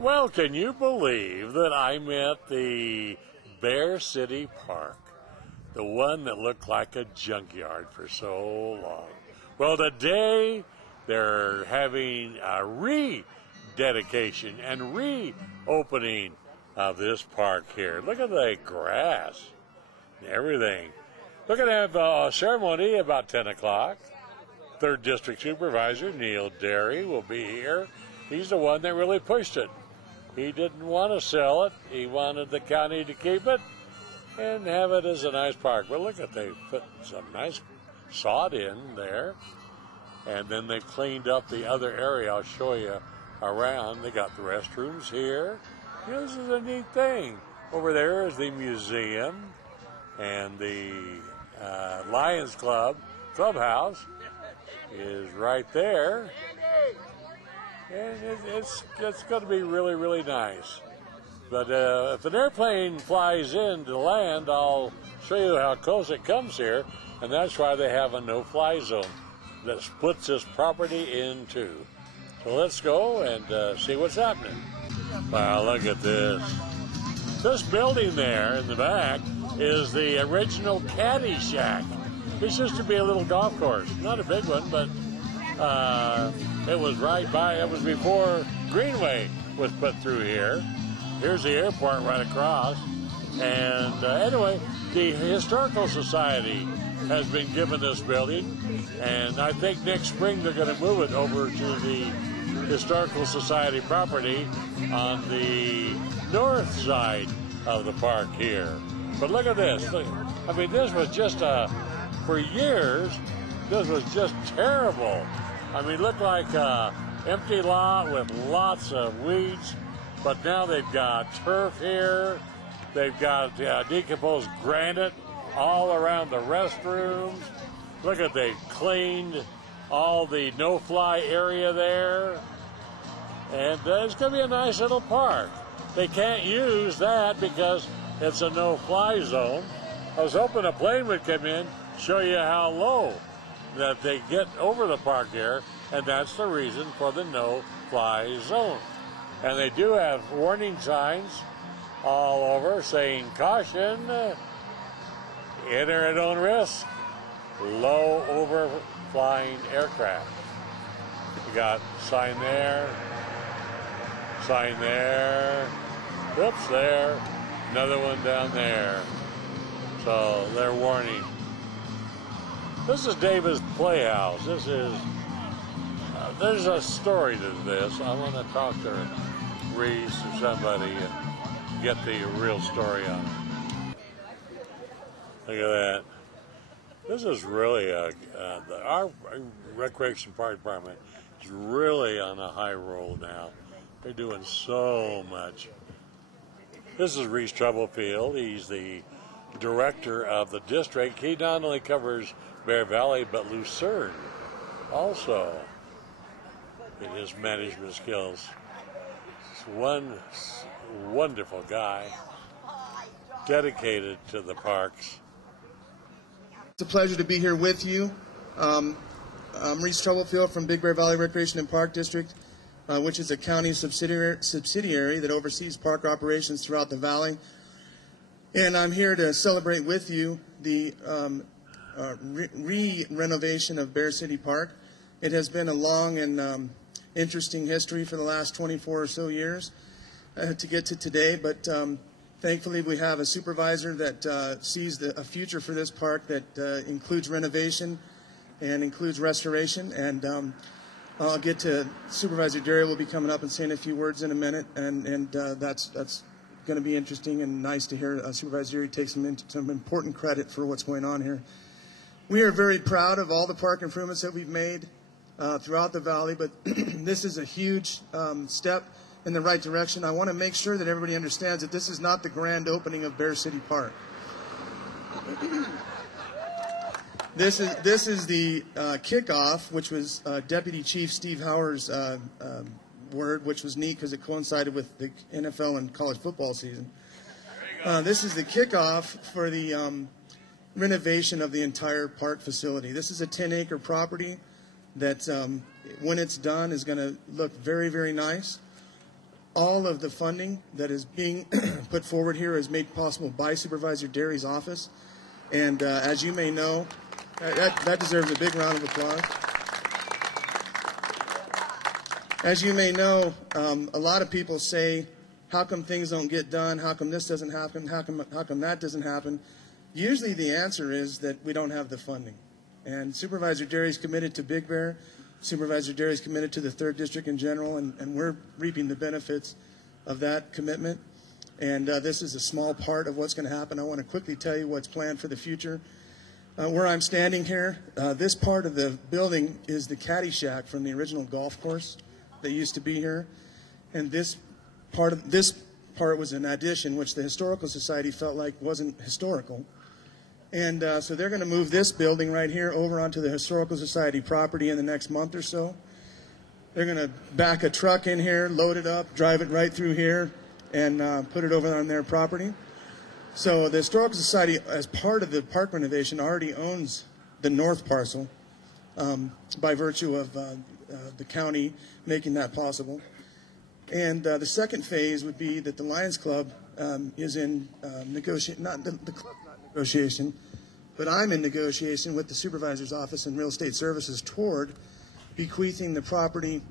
Well, can you believe that I'm at the BearCityPark, the one that looked like a junkyard for so long? Well, today they're having a rededication and reopening of this park here. Look at the grass and everything. We're going to have a ceremony about 10 o'clock. 3rd District Supervisor Neil Derry will be here. He's the one that really pushed it. He didn't want to sell it. He wanted the county to keep it and have it as a nice park. But look at, they put some nice sod in there. And then they cleaned up the other area. I'll show you around. They got the restrooms here. You know, this is a neat thing. Over there is the museum and the Lions clubhouse is right there. And it's going to be really, really nice. But if an airplane flies into land, I'll show you how close it comes here. And that's why they have a no-fly zone that splits this property in two. So let's go and see what's happening. Wow, look at this. This building there in the back is the original Caddy Shack. This used to be a little golf course. Not a big one, but it was right by, it was before Greenway was put through here. Here's the airport right across. And anyway, the Historical Society has been given this building, and I think next spring they're going to move it over to the Historical Society property on the north side of the park here. But look at this. Look, I mean, this was just for years, this was just terrible. I mean, it looked like an empty lot with lots of weeds, but now they've got turf here. They've got decomposed granite all around the restrooms. Look at, they've cleaned all the no-fly area there. And it's going to be a nice little park. They can't use that because it's a no-fly zone. I was hoping a plane would come in, show you how low that they get over the park here, and that's the reason for the no-fly zone. And they do have warning signs all over saying, caution, enter at own risk, low overflying aircraft. You got sign there, whoops, there, another one down there. So they're warning. This is David's Playhouse. This is, there's a story to this. I want to talk to Reese or somebody and get the real story on it. Look at that. This is really our Recreation Park Department is really on a high roll now. They're doing so much. This is Reese Troublefield. He's the director of the district. He not only covers Bear Valley, but Lucerne also in his management skills. He's one wonderful guy, dedicated to the parks. It's a pleasure to be here with you. I'm Reese Troublefield from Big Bear Valley Recreation and Park District, which is a county subsidiary that oversees park operations throughout the valley. And I'm here to celebrate with you the re-renovation of BearCityPark. It has been a long and interesting history for the last 24 or so years to get to today, but thankfully we have a supervisor that sees a future for this park that includes renovation and includes restoration. And I'll get to Supervisor Derry will be coming up and saying a few words in a minute, and that's going to be interesting and nice to hear Supervisor Derry take some important credit for what's going on here. We are very proud of all the park improvements that we've made throughout the valley, but this is a huge step in the right direction. I want to make sure that everybody understands that this is not the grand opening of BearCityPark. This is the kickoff, which was Deputy Chief Steve Hauer's word, which was neat because it coincided with the NFL and college football season. This is the kickoff for the renovation of the entire park facility. This is a 10-acre property that, when it's done, is going to look very, very nice. All of the funding that is being put forward here is made possible by Supervisor Derry's office. And as you may know, that deserves a big round of applause. As you may know, a lot of people say, how come things don't get done? How come this doesn't happen? How come that doesn't happen? Usually the answer is that we don't have the funding. And Supervisor Derry's committed to Big Bear. Supervisor Derry's committed to the 3rd District in general, and we're reaping the benefits of that commitment. And this is a small part of what's going to happen. I want to quickly tell you what's planned for the future. Where I'm standing here, this part of the building is the caddy shack from the original golf course that used to be here. And this part was an addition, which the Historical Society felt like wasn't historical. And so they're going to move this building right here over onto the Historical Society property in the next month or so. They're going to back a truck in here, load it up, drive it right through here, and put it over on their property. So the Historical Society, as part of the park renovation, already owns the north parcel by virtue of the county making that possible. And the second phase would be that the Lions Club is in negotiation, not the club's not in negotiation, but I'm in negotiation with the Supervisor's Office and Real Estate Services toward bequeathing the property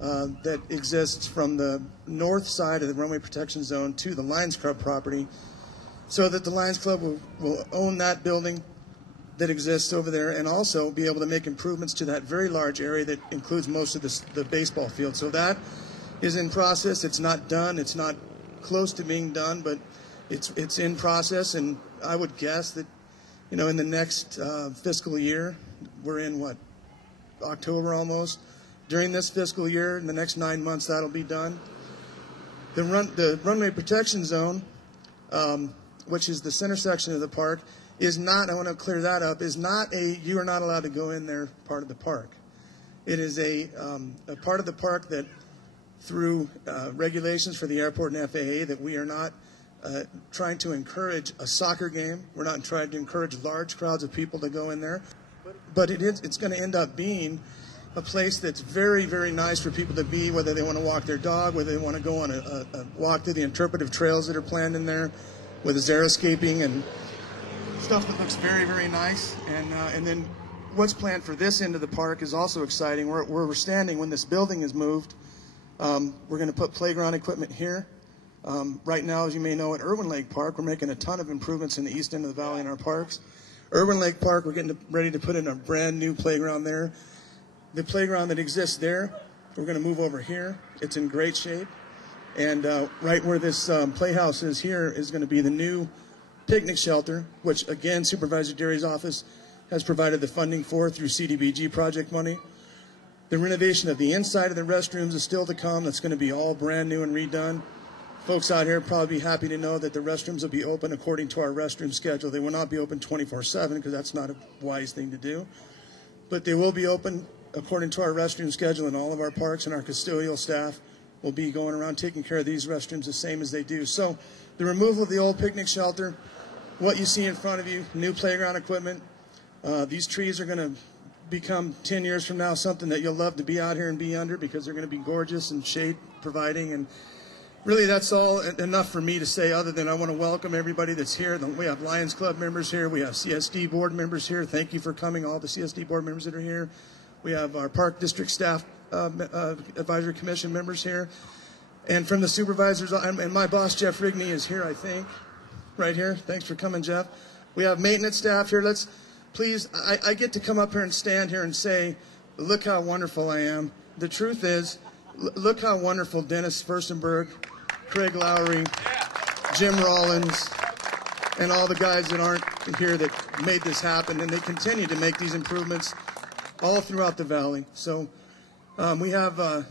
that exists from the north side of the runway protection zone to the Lions Club property, so that the Lions Club will own that building that exists over there and also be able to make improvements to that very large area that includes most of the baseball field. So that is in process. It's not done. It's not close to being done, but it's in process. And I would guess that, you know, in the next fiscal year, we're in what, October almost. During this fiscal year, in the next 9 months, that'll be done. The runway protection zone, which is the center section of the park, is not, I want to clear that up, is not you are not allowed to go in there part of the park. It is a part of the park that, through regulations for the airport and FAA, that we are not trying to encourage a soccer game. We're not trying to encourage large crowds of people to go in there. But it's going to end up being a place that's very, very nice for people to be, whether they want to walk their dog, whether they want to go on a walk through the interpretive trails that are planned in there with xeriscaping and stuff that looks very, very nice. And then what's planned for this end of the park is also exciting. Where we're standing, when this building is moved, we're going to put playground equipment here. Right now, as you may know, at Irwin Lake Park, we're making a ton of improvements in the east end of the valley in our parks. Irwin Lake Park, we're getting ready to put in a brand new playground there. The playground that exists there, we're going to move over here. It's in great shape. And right where this playhouse is here is going to be the new picnic shelter, which, again, Supervisor Derry's office has provided the funding for through CDBG project money. The renovation of the inside of the restrooms is still to come. That's going to be all brand new and redone. Folks out here probably be happy to know that the restrooms will be open according to our restroom schedule. They will not be open 24/7 because that's not a wise thing to do. But they will be open according to our restroom schedule in all of our parks, and our custodial staff will be going around taking care of these restrooms the same as they do. So the removal of the old picnic shelter, what you see in front of you, new playground equipment, these trees are going to become 10 years from now something that you'll love to be out here and be under because they're going to be gorgeous and shade providing. And really, that's all enough for me to say, other than I want to welcome everybody that's here. We have Lions Club members here. We have CSD board members here. Thank you for coming, all the CSD board members that are here. We have our Park District Staff Advisory Commission members here. And from the supervisors, and my boss, Jeff Rigney, is here, I think, right here. Thanks for coming, Jeff. We have maintenance staff here. Let's, please, I get to come up here and stand here and say, look how wonderful I am. The truth is, look how wonderful Dennis Furstenberg, Craig Lowry, Jim Rollins, and all the guys that aren't here that made this happen. And they continue to make these improvements all throughout the valley. So we have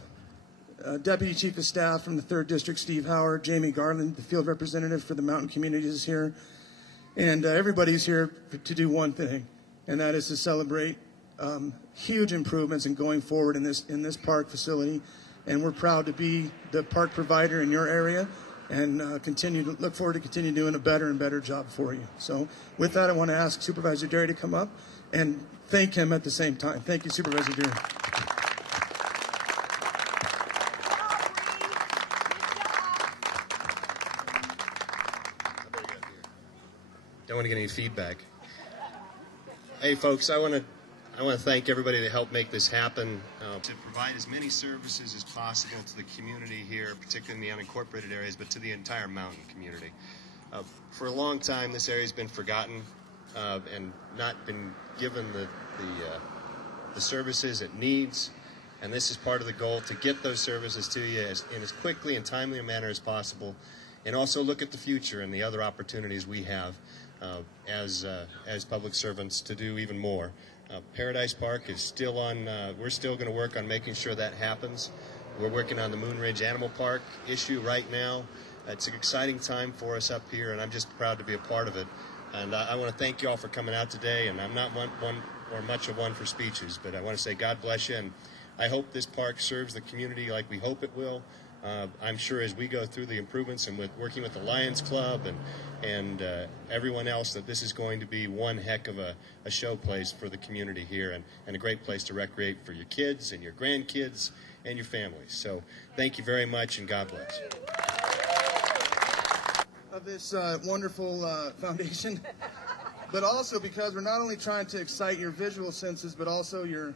Deputy Chief of Staff from the 3rd District, Steve Howard, Jamie Garland, the field representative for the mountain communities is here. And everybody's here to do one thing, and that is to celebrate huge improvements and going forward in this park facility. And we're proud to be the park provider in your area and look forward to continue doing a better and better job for you. So with that, I want to ask Supervisor Derry to come up and thank him at the same time. Thank you, Supervisor Derry. don't want to get any feedback. Hey, folks, I want to thank everybody that helped make this happen, to provide as many services as possible to the community here, particularly in the unincorporated areas, but to the entire mountain community. For a long time, this area has been forgotten and not been given the services it needs, and this is part of the goal, to get those services to you in as quickly and timely a manner as possible, and also look at the future and the other opportunities we have as public servants to do even more. Paradise Park is still on, we're still going to work on making sure that happens. We're working on the Moon Ridge Animal Park issue right now. It's an exciting time for us up here, and I'm just proud to be a part of it. And I want to thank you all for coming out today, and I'm not one or much of one for speeches, but I want to say God bless you, and I hope this park serves the community like we hope it will. I'm sure as we go through the improvements and with working with the Lions Club and everyone else, that this is going to be one heck of a show place for the community here, and a great place to recreate for your kids and your grandkids and your families. So thank you very much, and God bless. Of this wonderful foundation, but also because we're not only trying to excite your visual senses, but also your,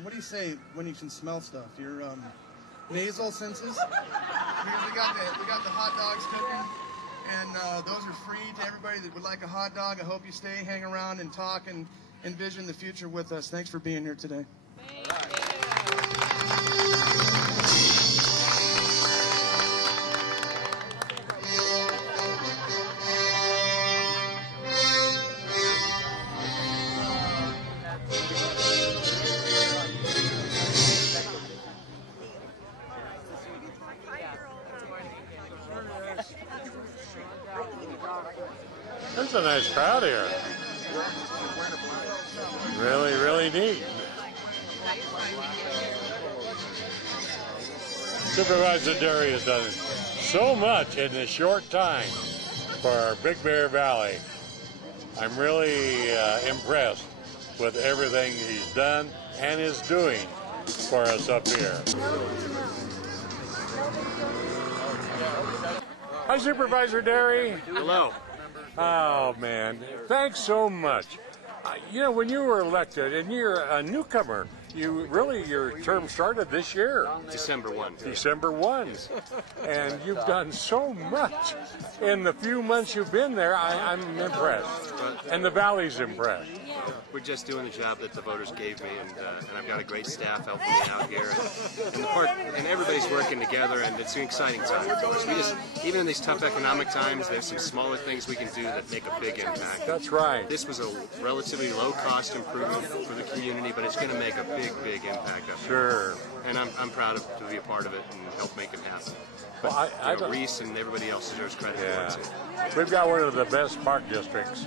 what do you say when you can smell stuff? Your nasal senses. Because we got the hot dogs cooking, and those are free to everybody that would like a hot dog. I hope you stay, hang around, and talk and envision the future with us. Thanks for being here today. There's a nice crowd here. Really, really neat. Supervisor Derry has done so much in this short time for Big Bear Valley. I'm really impressed with everything he's done and is doing for us up here. Hi, Supervisor Derry. Hello. Oh, man. Thanks so much. You know, when you were elected, and you're a newcomer, your term started this year. December 1. December 1. And you've done so much in the few months you've been there. I'm impressed. And the Valley's impressed. We're just doing the job that the voters gave me, and I've got a great staff helping me out here, and the park, and everybody's working together, and it's an exciting time for us. We just, even in these tough economic times, there's some smaller things we can do that make a big impact. That's right. This was a relatively low-cost improvement for the community, but it's going to make a big impact up here. Sure. And I'm proud to be a part of it and help make it happen. But Well, Reese and everybody else deserves credit for it too. We've got one of the best park districts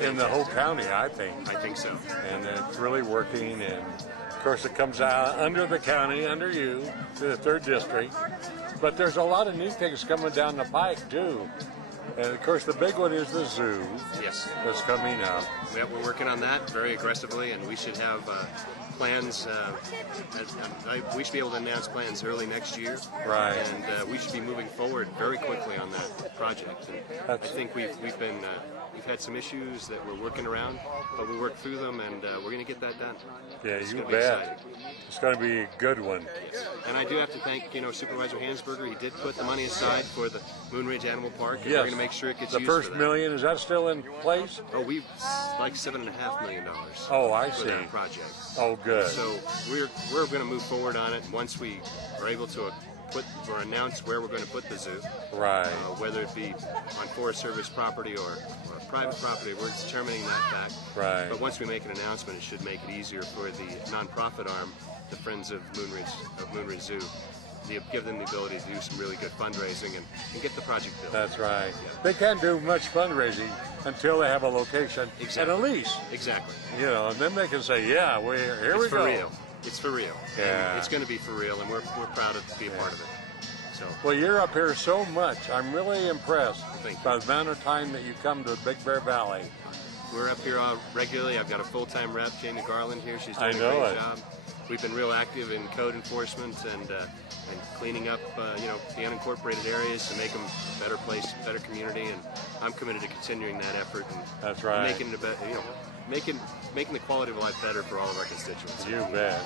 in the whole county, I think. I think so. And it's really working. And of course, it comes out under the county, under you, to the 3rd district. But there's a lot of neat things coming down the pike too. And of course, the big one is the zoo. Yes. That's coming up. Yeah, we're working on that very aggressively, and we should have plans. We should be able to announce plans early next year. Right. And we should be moving forward very quickly on that project. And I think we've had some issues that we're working around, but we worked through them, and we're going to get that done. Yeah, it's you gonna bet. It's going to be a good one. Yes. And I do have to thank, Supervisor Hansberger. He did put the money aside for the Moon Ridge Animal Park, and we're going to make sure it gets the used first for that. $1 million, is that still in place? Oh, we've like $7.5 million. Oh, I for see. that project. Oh, good. So we're going to move forward on it once we are able to put or announce where we're going to put the zoo. Right. Whether it be on Forest Service property or private property, we're determining that fact. Right. But once we make an announcement, it should make it easier for the nonprofit arm, the Friends of Moon Ridge Zoo, give them the ability to do some really good fundraising and get the project built. That's right. Yeah. They can't do much fundraising until they have a location and a lease. Exactly. And then they can say, yeah, here we go. It's for real. It's for real. Yeah. And it's going to be for real, and we're proud to be a part of it. So. Well, you're up here so much. I'm really impressed by you. the amount of time that you come to Big Bear Valley. We're up here regularly. I've got a full-time rep, Jamie Garland, here. She's doing a great job. We've been real active in code enforcement and cleaning up, the unincorporated areas to make them a better place, better community, and I'm committed to continuing that effort and That's right. making it a better, making the quality of life better for all of our constituents. You bet.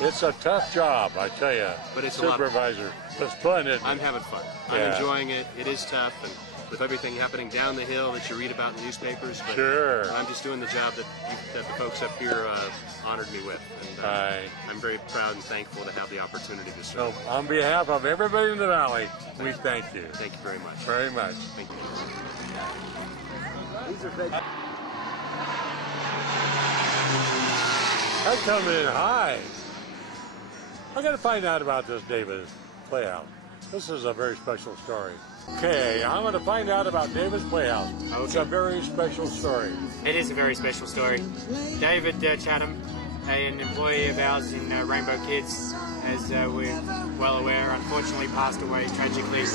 It's a tough job, I tell you. But it's supervisor. It's fun, isn't it? I'm having fun. I'm enjoying it. It is tough, and with everything happening down the hill that you read about in the newspapers. But sure. I'm just doing the job that the folks up here honored me with. And I'm very proud and thankful to have the opportunity to serve. So, on behalf of everybody in the Valley, we thank you. Thank you very much. Very much. Thank you. These are big. I come in high. I got to find out about this David's Playhouse. This is a very special story. Okay, I'm going to find out about David's Playhouse. Okay. It's a very special story. It is a very special story. David Chatham, an employee of ours in Rainbow Kids, as we're well aware, unfortunately passed away tragically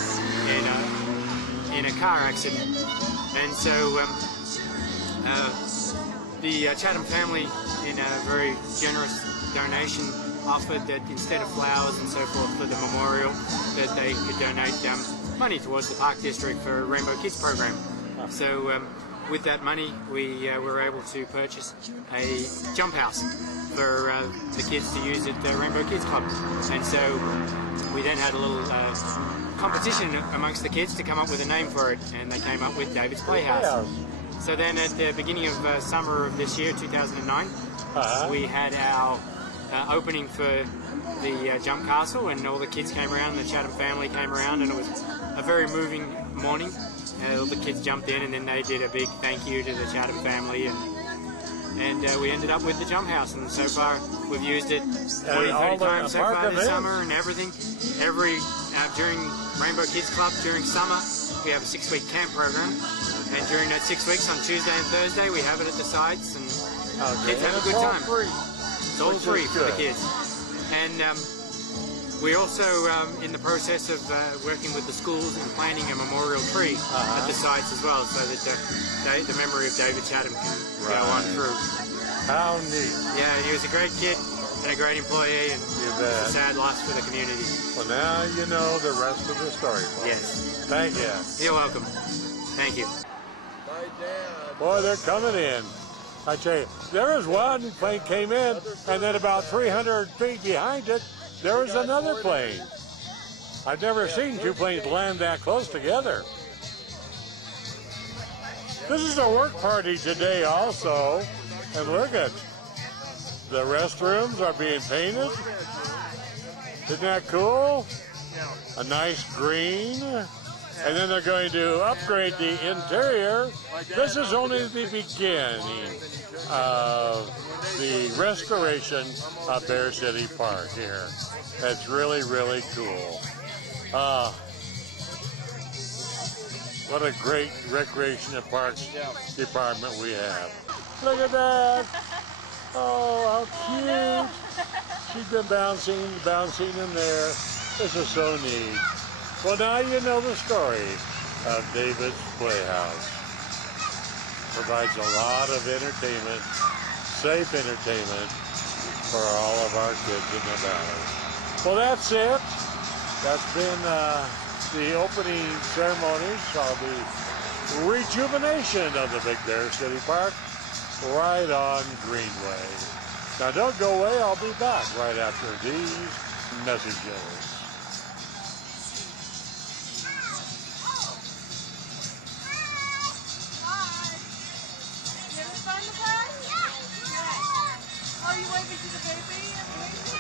in a car accident. And so the Chatham family, in a very generous donation, offered that instead of flowers and so forth for the memorial, that they could donate money towards the Park District for Rainbow Kids program. So with that money, we were able to purchase a jump house for the kids to use at the Rainbow Kids Club. And so we then had a little competition amongst the kids to come up with a name for it, and they came up with David's Playhouse. So then at the beginning of summer of this year, 2009, we had our opening for the jump castle, and all the kids came around, and the Chatham family came around, and it was a very moving morning. All the kids jumped in, and then they did a big thank you to the Chatham family, and we ended up with the jump house. And so far, we've used it 20, 30 times so far this summer, and everything. During Rainbow Kids Club during summer, we have a 6-week camp program, and during that 6 weeks, on Tuesday and Thursday, we have it at the sites, and kids have a good time. It's all free for the kids. And we're also in the process of working with the schools and planting a memorial tree at the sites as well, so that the memory of David Chatham can go on through. How neat. Yeah, he was a great kid and a great employee, and it's a sad loss for the community. Well, now you know the rest of the story, folks. Yes. Thank you. You're welcome. Thank you. My dad. Boy, they're coming in. I tell you, there was one plane came in, and then about 300 feet behind it, there was another plane. I've never seen two planes land that close together. This is a work party today also, and look at the restrooms are being painted. Isn't that cool? A nice green. And then they're going to upgrade the interior. This is only the beginning of the restoration of Bear City Park here. That's really, really cool. What a great recreation and parks department we have. Look at that. Oh, how cute. She's been bouncing in there. This is so neat. Well, now you know the story of David's Playhouse. Provides a lot of entertainment, safe entertainment for all of our kids in the valley. Well, that's it. That's been the opening ceremonies of the rejuvenation of the Big Bear City Park right on Greenway. Now, don't go away. I'll be back right after these messages. Are you waving to the baby?